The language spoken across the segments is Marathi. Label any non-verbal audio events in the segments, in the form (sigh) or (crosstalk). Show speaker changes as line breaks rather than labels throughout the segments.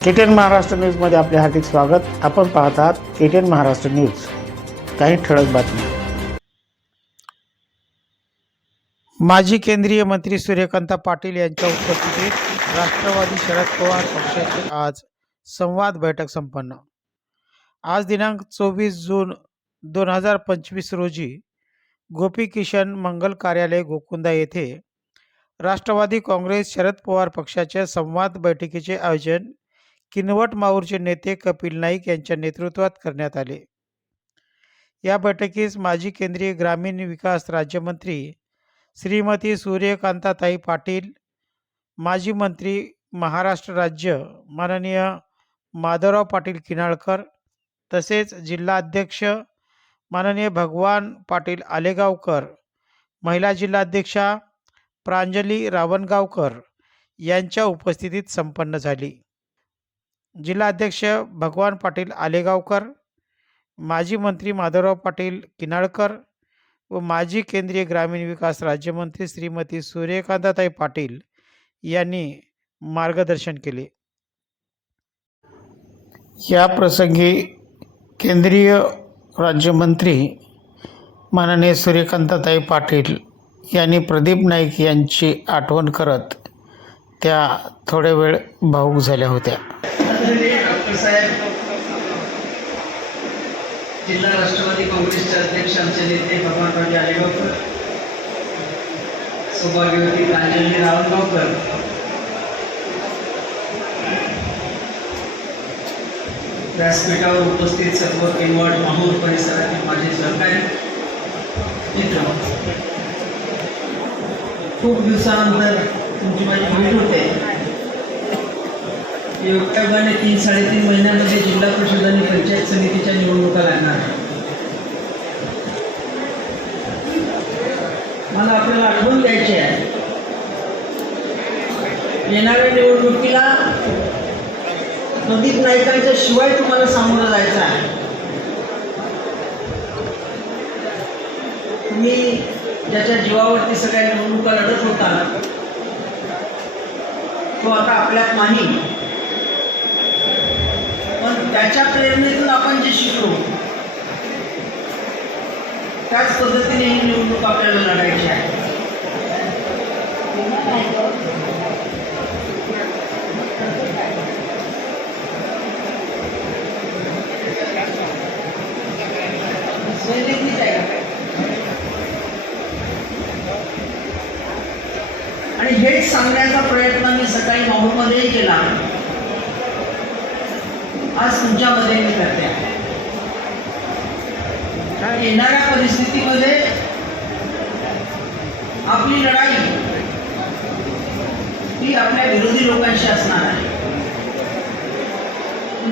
केटीएन महाराष्ट्र न्यूजमध्ये आपले हार्दिक स्वागत. आपण पाहत आहात केटीएन महाराष्ट्र न्यूज. काही ठळक बातमी माजी केंद्रीय मंत्री सूर्यकांत पाटील यांच्या उपस्थितीत राष्ट्रवादी शरद पवार पक्षाची आज संवाद बैठक संपन्न. आज दिनांक चोवीस जून दोन हजार पंचवीस रोजी गोपी किशन मंगल कार्यालय गोकुंदा येथे राष्ट्रवादी काँग्रेस शरद पवार पक्षाच्या संवाद बैठकीचे आयोजन किनवट माऊरचे नेते कपिल नाईक यांच्या नेतृत्वात करण्यात आले. या बैठकीस माजी केंद्रीय ग्रामीण विकास राज्यमंत्री श्रीमती सूर्यकांताताई पाटील माजी मंत्री महाराष्ट्र राज्य माननीय माधवराव पाटील किनाळकर तसेच जिल्हाध्यक्ष माननीय भगवान पाटील आलेगावकर महिला जिल्हाध्यक्षा प्रांजली रावणगावकर यांच्या उपस्थितीत संपन्न झाली. जिल्हाध्यक्ष भगवान पाटील आलेगावकर माजी मंत्री माधवराव पाटील किनाळकर व माजी केंद्रीय ग्रामीण विकास राज्यमंत्री श्रीमती सूर्यकांताताई पाटील यांनी मार्गदर्शन केले. या प्रसंगी केंद्रीय राज्यमंत्री माननीय सूर्यकांताताई पाटील यांनी प्रदीप नाईक यांची आठवण करत त्या थोड्या वेळ भाऊक झाल्या होत्या.
आदरणीय डॉक्टर साहेब. जिल्हा राष्ट्रवादी काँग्रेसचे अध्यक्ष, आमचे नेते भगवानराजे आलेगावकर सौभाग्यवती प्रांजली रावणगावकर व्यासपीठावर उपस्थित सर्व किनवट, माहूर परिसरातील माझे सहकारी मित्र. खूप दिवसानंतर तुमची भेट होते. योगायोगाने तीन साडेतीन महिन्यामध्ये जिल्हा परिषद आणि पंचायत समितीच्या निवडणुका लागणार. मला आपल्याला आठवण द्यायची आहे. येणाऱ्या निवडणुकीला प्रदीप नाईकांच्या शिवाय तुम्हाला सामोरं जायचं आहे. तुम्ही ज्याच्या जीवावरती सगळ्या निवडणुका लढत होता तो आता आपल्यात नाही. त्याच्या प्रेरणेतून आपण जे शिकलो त्याच पद्धतीने ही निवडणूक आपल्याला लढायची आहे. आणि हेच सांगण्याचा प्रयत्न मी सकाळी माहूरमध्येही केला. आज तुमच्यामध्ये मी करते. आहे. येणाऱ्या परिस्थितीमध्ये आपली लढाई ही आपल्या विरोधी लोकांशी असणार आहे.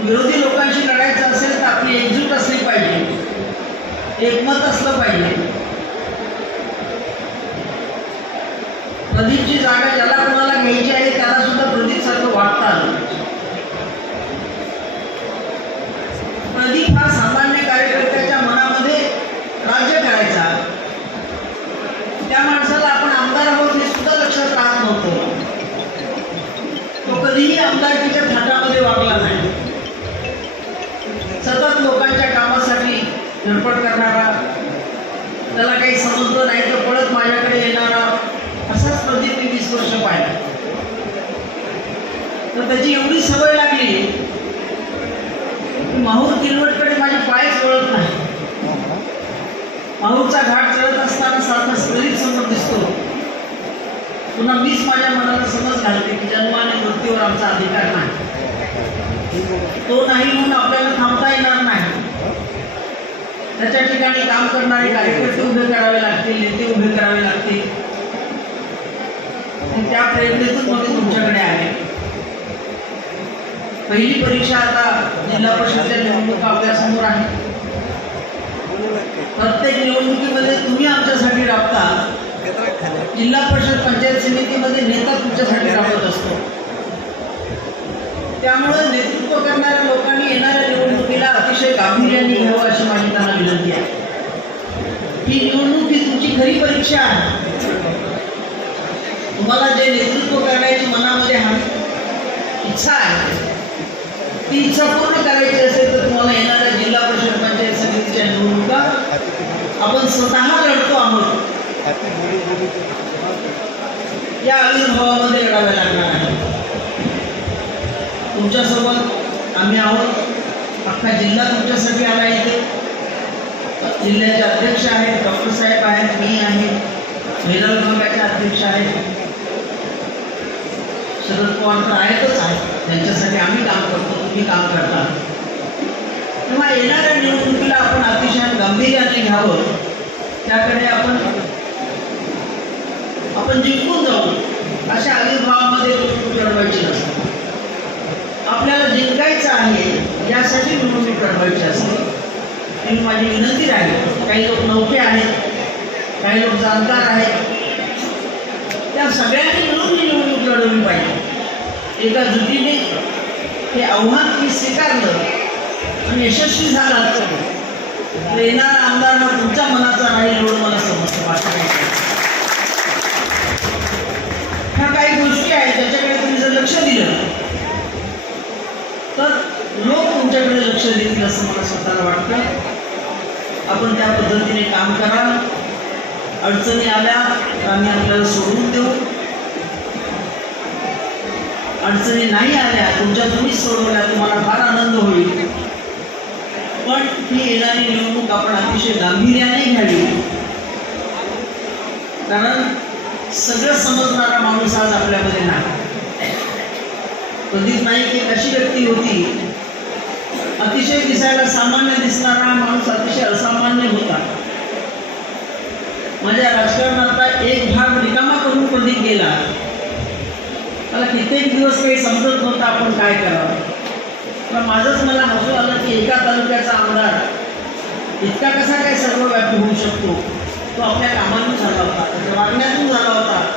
विरोधी लोकांशी लढायचं असेल तर आपली एकजूट असली पाहिजे. एकमत असलं पाहिजे. प्रदीपची जागा ज्याला कोणाला घ्यायची आहे त्याला सुद्धा प्रदीप सारखं वागता आलं पाहिजे. प्रदीप हा सामान्य कार्यकर्त्याच्या मनामध्ये राज्य करायचा त्या माणसाला आपण आमदार आहोत हे सुद्धा होतो. तो कधीही आमदारकीच्या थाटामध्ये वागला नाही. सतत लोकांच्या कामासाठी धडपड करणारा त्याला काही समजलं नाही तर पळत माझ्याकडे येणारा असाच प्रदीप मी वीस वर्ष पाहिला. तर त्याची एवढी सवय लागली माहूर किलवटकडे माझे पायच वळत नाही. माहूरचा घाट चढत असताना सारखा प्रदीप समोर दिसतो. पुन्हा मीच माझ्या मनाला समज घालते की जन्म आणि मृत्यूवर आमचा अधिकार नाही. तो नाही म्हणून आपल्याला थांबता येणार नाही. त्याच्या ठिकाणी काम करणारे कार्यकर्ते उभे करावे लागतील नेते उभे करावे लागतील. त्या प्रेरणेतून मग तुमच्याकडे आहे. पहिली परीक्षा आता जिल्हा परिषदेच्या निवडणूक आपल्यासमोर आहे प्रत्येक निवडणुकीमध्ये तुम्ही आमच्यासाठी राबता. जिल्हा परिषद पंचायत समितीमध्ये नेता तुमच्यासाठी राबत असतो. त्यामुळे नेतृत्व करणाऱ्या लोकांनी येणाऱ्या निवडणुकीला अतिशय गांभीर्याने घ्यावं अशी माझी त्यांना विनंती आहे. ही निवडणूक ही तुमची खरी परीक्षा आहे. तुम्हाला जे नेतृत्व करण्याची मनामध्ये हवी इच्छा आहे ती इच्छा पूर्ण करायची असेल तर तुम्हाला येणाऱ्या जिल्हा परिषद पंचायत समितीच्या निवडणुका आपण स्वतः लढतो आहोत. तुमच्यासोबत आम्ही आहोत. अख्खा जिल्हा तुमच्यासाठी आला इथे. जिल्ह्याचे अध्यक्ष आहेत, डॉक्टर साहेब आहेत, मी आहे. महिला विभागाचे अध्यक्ष आहेत. शरद पवार तर आहेतच आहेत. त्यांच्यासाठी आम्ही काम करतो, तुम्ही काम करता. तेव्हा येणाऱ्या निवडणुकीला आपण अतिशय गांभीर्याने घ्यावं. त्याकडे आपण आपण जिंकून जाऊ. अशा आविर्भावामध्ये निवडणूक लढवायची नसते आपल्याला जिंकायचं आहे यासाठी निवडणूक लढवायची असते. ही माझी विनंती राहील काही लोक नौके आहेत काही लोक जाणकार आहेत. त्या सगळ्यांनी मिळून ही निवडणूक लढवली पाहिजे. एका जुटीने हे आव्हान तुम्ही स्वीकारलं. आणि यशस्वी झाला तर येणारा आमदार हा तुमच्या मनाचा राहील एवढं मला समजतं. बाकी काही नाही. ह्या काही गोष्टी आहेत ज्याच्याकडे तुम्ही जर लक्ष दिलं तर लोक तुमच्याकडे लक्ष देतील असं मला स्वतःला वाटतं आपण त्या पद्धतीने काम करा. अडचणी आल्या तर आम्ही आपल्याला सोडून देऊ. अडचणी नाही आल्या तुमच्या तुम्हीच सोडवल्या तुम्हाला फार आनंद होईल. पण ही येणारी निवडणूक आपण अतिशय गांभीर्याने घ्यावी. कारण सगळं समजणारा माणूस आज आपल्यामध्ये नाही. प्रदीप नाईक एक अशी व्यक्ती होती? अतिशय दिसायला सामान्य दिसणारा माणूस अतिशय असामान्य होता. माझ्या राजकारणातला एक भाग रिकामा करून प्रदीप गेला? मला कित्येक दिवस काही समजत नव्हता आपण काय करावं. पण माझंच मला हसू आलं की एका तालुक्याचा आमदार इतका कसा काय सर्वव्यापी होऊ शकतो? तो आपल्या कामातून झाला होता त्याच्या वागण्यातून झाला होता.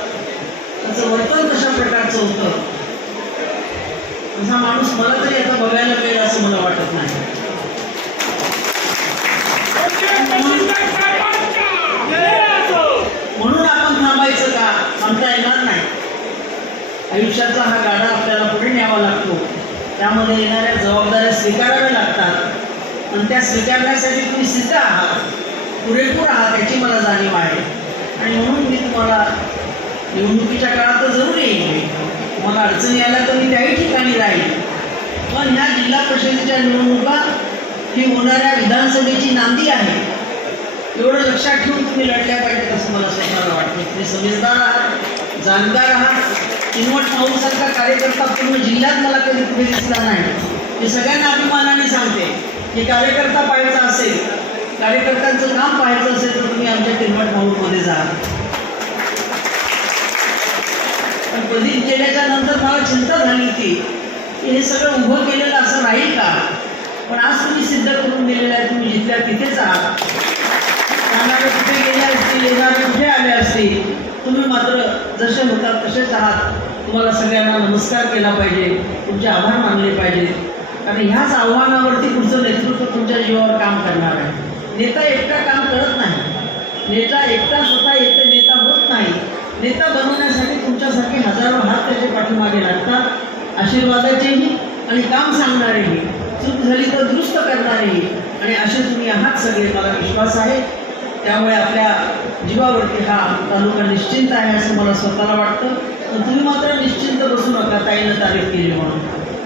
त्याचं वर्तन कशा प्रकारचं होतं? असा माणूस मला तरी आता बघायला मिळेल असं मला वाटत नाही. म्हणून आपण थांबायचं का? थांबता येणार नाही. आयुष्याचा हा गाडा आपल्याला पुढे न्यावा लागतो. त्यामध्ये येणाऱ्या जबाबदाऱ्या स्वीकाराव्या लागतात. आणि त्या स्वीकारण्यासाठी तुम्ही सिद्ध आहात. पुरेपूर आहात याची मला जाणीव आहे. आणि म्हणून मी तुम्हाला निवडणुकीच्या काळात तर जरूर येईल मला अडचणी आल्या तर मी त्याही ठिकाणी राहील. पण ह्या जिल्हा परिषदेच्या निवडणुका ही होणाऱ्या विधानसभेची नांदी आहे. एवढं लक्षात ठेवून तुम्ही लढल्या पाहिजेत असं मला स्वतःला वाटतं. तुम्ही समजदार आहात जाणकार आहात किनवट माऊसारखा कार्यकर्ता पूर्ण जिल्ह्यात मला कधी कुठे दिसला नाही. मी सगळ्यांना अभिमानाने सांगते की कार्यकर्ता पाहायचा असेल कार्यकर्त्यांचं काम पाहायचं असेल तर तुम्ही आमच्या किनवट माऊमध्ये जा. पण प्रदीप गेल्याच्यानंतर मला चिंता झाली होती की हे सगळं उभं केलेलं असं राहील का? पण आज तुम्ही सिद्ध करून दिलेलं आहे तुम्ही जिथल्या तिथेच आहात. जाणारे कुठे गेले असतील येणारे कुठे आले असतील तुम्ही मात्र जसे होतात तसेच आहात. तुम्हाला सगळ्यांना नमस्कार केला पाहिजे तुमचे आभार मानले पाहिजेत कारण ह्याच आव्हानावरती पुढचं नेतृत्व तुमच्या जीवावर काम करणार आहे. नेता एकटा काम करत नाही. नेता एकटा स्वतः येते नेता बनवण्यासाठी तुमच्यासारखे हजारो हात त्याच्या पाठीमागे लागतात. आशीर्वादाचेही आणि काम सांगणारेही चूक झाली तर दुरुस्त करणारेही आणि असे तुम्ही आहात सगळे मला विश्वास आहे. त्यामुळे आपल्या जीवावरती हा तालुका निश्चिंत आहे असं मला स्वतःला वाटतं. पण तुम्ही मात्र निश्चिंत बसू नका ताईनं तारीफ केली म्हणून.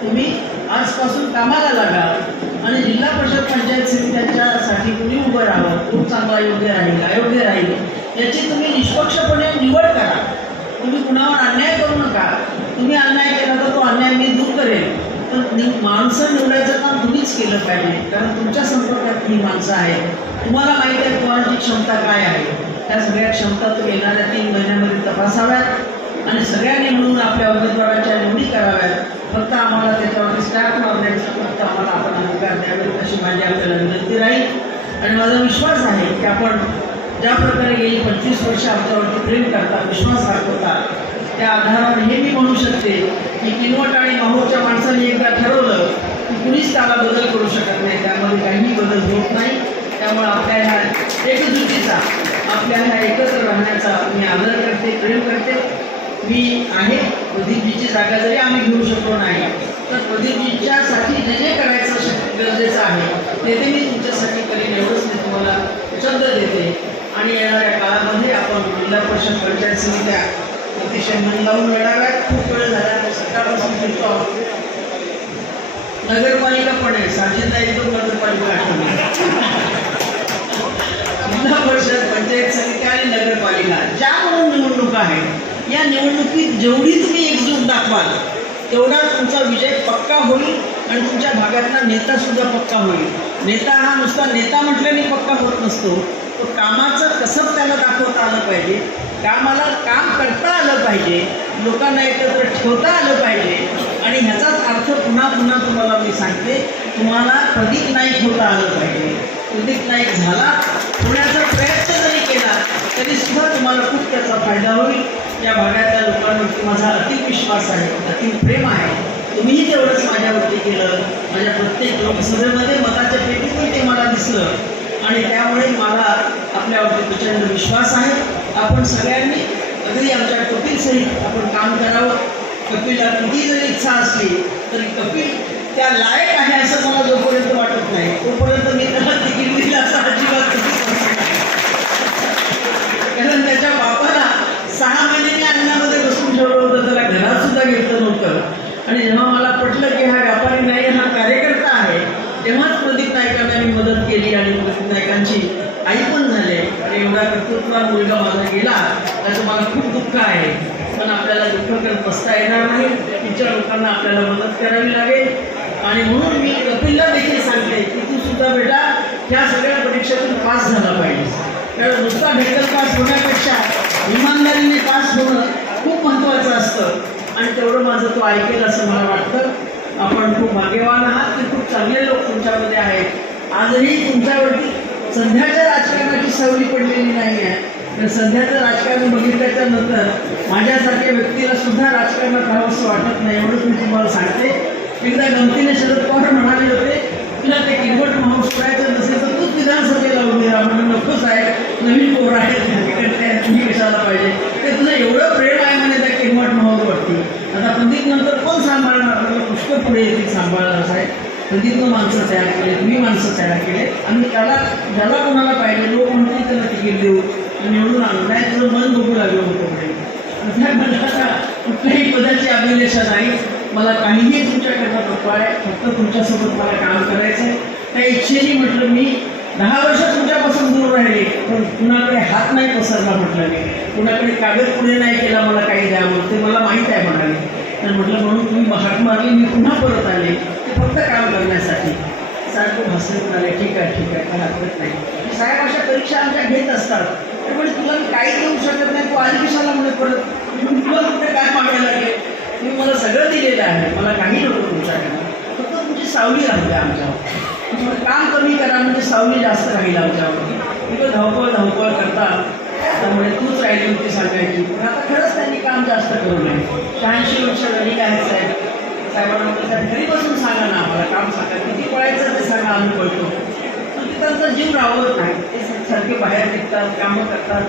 तुम्ही आजपासून कामाला लागा आणि जिल्हा परिषद पंचायत समित्यांच्यासाठी तुम्ही उभं राहावं. खूप चांगला योग्य राहील अयोग्य राहील. याची तुम्ही निष्पक्षपणे निवड करा. तुम्ही कुणावर अन्याय करू नका. तुम्ही अन्याय केला तर तो अन्याय मी दूर करेल तर नि- माणसं निवडायचं काम तुम्हीच केलं पाहिजे. कारण तुमच्या संपर्कात ही माणसं आहेत. तुम्हाला माहिती आहे कोणाची क्षमता काय आहे. त्या सगळ्या क्षमता तुम्ही येणाऱ्या तीन महिन्यामध्ये तपासाव्यात आणि सगळ्यांनी निवडून आपल्या उमेदवाराच्या निवडी कराव्यात. फक्त आम्हाला त्याच्यावरती स्टॅम्प मारण्याचा फक्त आम्हाला आपण अधिकार द्यावेत अशी माझी आपल्याला विनंती राहील. आणि माझा विश्वास आहे की आपण ज्या प्रकारे गेली पंचवीस वर्ष आमच्यावरती प्रेम करता विश्वास दाखवतात त्या आधारावर हे मी म्हणू शकते की किनवट आणि माहूरच्या माणसाने एकदा ठरवलं की कुणीच त्याला बदल करू शकत नाही. त्यामध्ये काहीही बदल होत नाही. त्यामुळे आपल्या ह्या एकजुटीचा आपल्या ह्या एकत्र राहण्याचा मी आदर करते प्रेम करते. मी आहे प्रदीपजीची जागा जरी आम्ही घेऊ शकलो नाही तर प्रदीपजीच्यासाठी जे जे करायचं गरजेचं ते ते मी तुमच्यासाठी करीन एवढंच मी तुम्हाला शब्द देते. आणि येणाऱ्या काळामध्ये आपण जिल्हा परिषद पंचायत समित्या अतिशय मन लावून लढाव्या खूप वेळ झाला सकाळपासून फिरतो नगरपालिका पण आहे. साजिदा एकदम नगरपालिका आठवली. जिल्हा परिषद पंचायत समित्या आणि नगरपालिका. ज्या म्हणून निवडणुका आहेत या निवडणुकीत जेवढी तुम्ही एकजूट दाखवाल तेवढा तुमचा विजय पक्का होईल आणि तुमच्या भागातला नेता सुद्धा पक्का होईल. नेता हा नुसता नेता म्हटल्याने पक्का होत नसतो. तो कामाचं कसं त्याला दाखवता आलं पाहिजे. कामाला काम करता आलं पाहिजे. लोकांना एकत्र ठेवता आलं पाहिजे. आणि ह्याचाच अर्थ पुन्हा पुन्हा तुम्हाला मी सांगते. तुम्हाला प्रदीप नाईक होता आलं पाहिजे. प्रदीप नाईक झाला. होण्याचा प्रयत्न जरी केला तरी सुद्धा तुम्हाला खूप त्याचा फायदा होईल. या भागातल्या लोकांवरती माझा अति विश्वास आहे अति प्रेम आहे. तुम्हीही तेवढंच माझ्यावरती केलं. माझ्या प्रत्येक लोकसभेमध्ये मताच्या पेटीतून ते मला दिसलं. आणि त्यामुळे मला आपल्यावरती प्रचंड विश्वास आहे. आपण सगळ्यांनी अगदी आमच्या कपिल सहित आपण काम करावं. कपिलला किती जरी इच्छा असली तरी कपिल त्या लायक आहे असं मला जोपर्यंत वाटत नाही. तोपर्यंत मी त्याला तिकीट दिलं असं अजिबात कारण त्याच्या बापाला सहा महिन्यांनी अन्नामध्ये बसून ठेवलं होतं त्याला घरात सुद्धा घेतलं नव्हतं. आणि जेव्हा मला पटलं की हा व्यापारी नाही हा कार्यकर्ता आहे तेव्हाच प्रदीप नायकांना मी मदत केली आणि प्रदीप नायकांची आई पण झाले आणि एवढा कर्तृत्वान मुलगा माझा गेला त्याचं मला खूप दुःख आहे. पण आपल्याला दुःख करत बसता येणार नाही. तिच्या लोकांना आपल्याला मदत करावी लागेल. आणि म्हणून मी कपिलला देखील सांगते की तू सुद्धा बेटा ह्या सगळ्या परीक्षेतून पास झाला पाहिजे. कारण नुसता भेटल पास होण्यापेक्षा इमानदारीने पास होणं खूप महत्त्वाचं असतं. आणि तेवढं माझं तो ऐकेल असं मला वाटतं. आपण खूप भाग्यवान आहात की खूप चांगले लोक तुमच्यामध्ये आहेत. आजही तुमच्यावरती सध्याच्या राजकारणाची सवली पडलेली नाही आहे. तर सध्याचं राजकारण बघितल्याच्या नंतर माझ्यासारख्या व्यक्तीला सुद्धा राजकारणात राहावं वाटत नाही एवढंच मी तुम्हाला सांगते. एकदा गमतीने शरद पवार म्हणाले होते तुला ते किरवट माणूस सोडायचं नसेल तर तूच विधानसभेला उभे राहा. म्हणून नकोच आहे नवीन पोर आहे तुम्ही कशाला पाहिजे? ते तुझं एवढं प्रेम आहे म्हणे त्या किरवट महोत्सवरती आता पंडित नंतर कोण सांभाळणार? पुष्कळ पुढे येतील सांभाळणार साहेब. पंडितनं माणसं तयार केले तुम्ही माणसं तयार केले. आणि त्याला ज्याला कोणाला पाहिजे लोक म्हणतील त्याला तिकीट देऊ. निवडून आणू नाही तुझं मन बघू लागलं होतं पुढे. कुठल्याही पदाची अभिलेषा नाही. मला काहीही तुमच्याकडनं नको आहे फक्त तुमच्यासोबत मला काम करायचं आहे त्या इच्छेने म्हटलं मी दहा वर्ष तुमच्यापासून दूर राहिले पण कुणाकडे हात नाही पसरला म्हटलं मी. कुणाकडे कागद पुढे नाही केला मला काही द्यावं ते मला माहीत आहे म्हणाले. तर म्हटलं म्हणून तुम्ही हात मारली मी पुन्हा परत आले. ते फक्त काम करण्यासाठी. सारखं हसत म्हणाले ठीक आहे ठीक आहे काय हरकत नाही. साहेब अशा परीक्षा आमच्या घेत असतात. पण तुला मी काही देऊ शकत नाही. तू आली कशाला म्हणत परत मी तुला कुठे काय मागायला लागेल? तुम्ही मला सगळं दिलेलं आहे. मला काही नको तुमच्याकडे फक्त तुमची सावली राहते आमच्यावर थोडं काम कमी करा म्हणजे सावली जास्त राहील आमच्यावर तुम्ही धावपळ धावपळ करता. त्यामुळे तूच राहिली होती सांगायची. पण आता खरंच त्यांनी काम जास्त करू नये. शहाऐंशी वर्ष घरी आहेत साहेब. साहेबांना घरी बसून सांगा ना आम्हाला काम सांगा. किती पळायचं ते सांगा आम्ही पळतो. ते त्यांचा राहत नाही. ते सारखे बाहेर निघतात कामं करतात.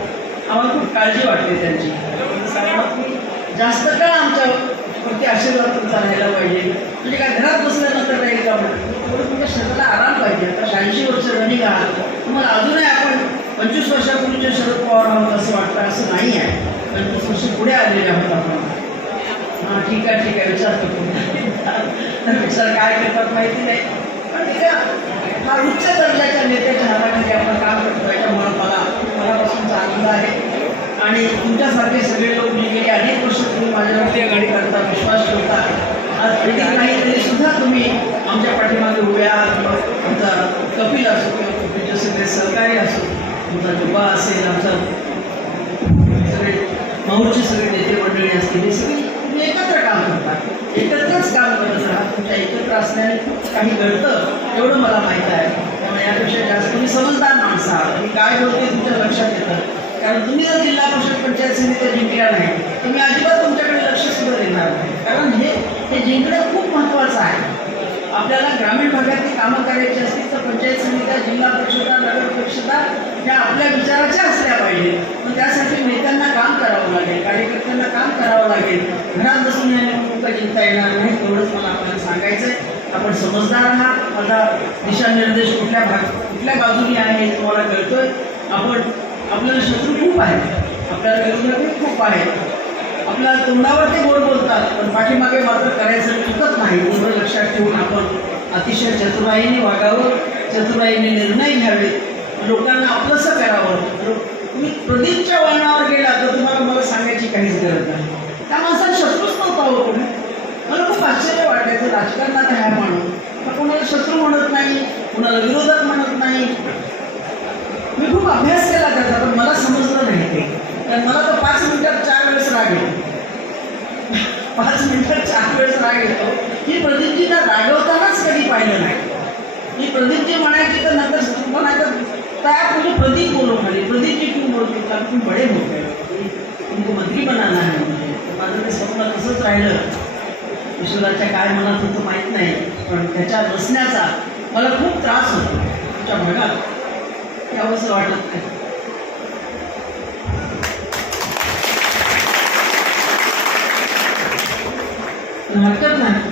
आम्हाला खूप काळजी वाटते त्यांची. म्हणजे जास्त काळ आमच्या वरती आशीर्वाद तुमचा राहायला पाहिजे? म्हणजे काय घरात बसल्यानंतर राहील का म्हणून तुमच्या शरीराला आराम पाहिजे. आता शहाऐंशी वर्ष रनिंग आहात. तुम्हाला अजूनही आपण पंचवीस वर्षापूर्वीचे शरद पवार आहोत असं वाटतं असं नाही आहे. पंचवीस वर्ष पुढे आलेले आहोत आपण. हां ठीक आहे ठीक आहे. विचारतो तुम्ही (laughs) विचार काय करतात माहिती नाही. पण एका फार उच्च दर्जाच्या नेत्याच्या हाताखाली आपण काम करतो याच्यामुळं मला मनापासूनचा आनंद आहे आणि तुमच्यासारखे सगळे लोक मी गेले अनेक वर्ष तुम्ही माझ्यावरती आघाडी करता विश्वास ठेवता. आज कधी नाही तरी सुद्धा तुम्ही आमच्या पाठीमागे उभे आहात. आमचा कपिल असो किंवा कपिलचे सगळे सहकारी असो तुमचा डुबा असेल आमचा सगळे माऊरचे सगळे नेते मंडळी असतील हे सगळे तुम्ही एकत्र काम करता. एकत्रच काम करत राहा. तुमच्या एकत्र असल्याने काही घडतं एवढं मला माहीत आहे त्यामुळे यापेक्षा जास्त तुम्ही समजदार माणसं आहात मी काय बोलते तुमच्या लक्षात येतं कारण तुम्ही जर जिल्हा परिषद पंचायत समित्या जिंकल्या नाही तर मी अजिबात तुमच्याकडे लक्ष सुद्धा देणार नाही. कारण हे हे जिंकणं खूप महत्त्वाचं आहे. आपल्याला ग्रामीण भागातली कामं करायची असतील तर पंचायत समित्या जिल्हा परिषदा नगर परिषदा ह्या आपल्या विचाराच्या असल्या पाहिजे पण त्यासाठी नेत्यांना काम करावं लागेल कार्यकर्त्यांना काम करावं लागेल. घरात बसून या निवडणुका जिंकता येणार नाही तेवढंच मला आपल्याला सांगायचं आहे आपण समजदार आहात. माझा दिशानिर्देश कुठल्या भाग कुठल्या बाजूने आहे हे तुम्हाला कळतोय. आपण आपल्याला शत्रू खूप आहेत. आपल्याला विरोधी खूप आहेत. आपल्या तोंडावर ते गोड बोलतात पण पाठीमागे मात्र करायचं चुकत नाही. एवढं लक्षात ठेवून आपण अतिशय चतुराईने वागावं चतुराईने निर्णय घ्यावेत लोकांना आपलंसं करावं. तुम्ही प्रदीपच्या वळणावर गेला तर तुम्हाला मला सांगायची काहीच गरज नाही. त्या माणसाला शत्रूच नव्हता हो कोणी. मला खूप आश्चर्य वाटायचं राजकारणात ह्या म्हणून पण कोणाला शत्रू म्हणत नाही कोणाला विरोधक म्हणत नाही. मी खूप अभ्यास केला त्याचा पण मला समजलं नाही आणि मला तर पाच मिनिटात चार वेळेस राग येतो. पाच मिनिटात चार वेळेस राग येतो. ही प्रदीपजीला रागवतानाच कधी पाहिलं नाही. ही प्रदीपजी म्हणायची तर नंतर म्हणायचं काय मुझे प्रदीप बोलो खाली प्रदीप जी क्यों बोलते का तुम्ही बडे हो तुमचं तुमको मंत्री बनाना है म्हणजे. माझं ते स्वप्न तसंच राहिलं. ईश्वराच्या काय मनात होतं माहीत नाही पण त्याच्या बसण्याचा मला खूप त्रास होतो. तुमच्या भागात यावंसं वाटत नाही. हरकत नाही.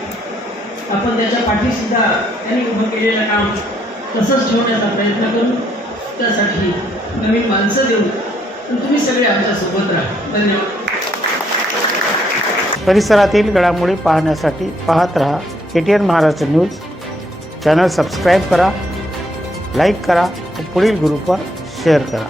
आपण त्याच्या पाठीसुद्धा त्यांनी उभं केलेलं काम तसंच ठेवण्याचा प्रयत्न करू. त्यासाठी नवीन माणसं देऊ. पण तुम्ही सगळे आमच्यासोबत राहा. धन्यवाद.
परिसरातील घडामोडी पाहण्यासाठी पाहत रहा K T N Maharashtra news. Channel subscribe करा लाईक करा व पुढील ग्रुपवर शेअर करा.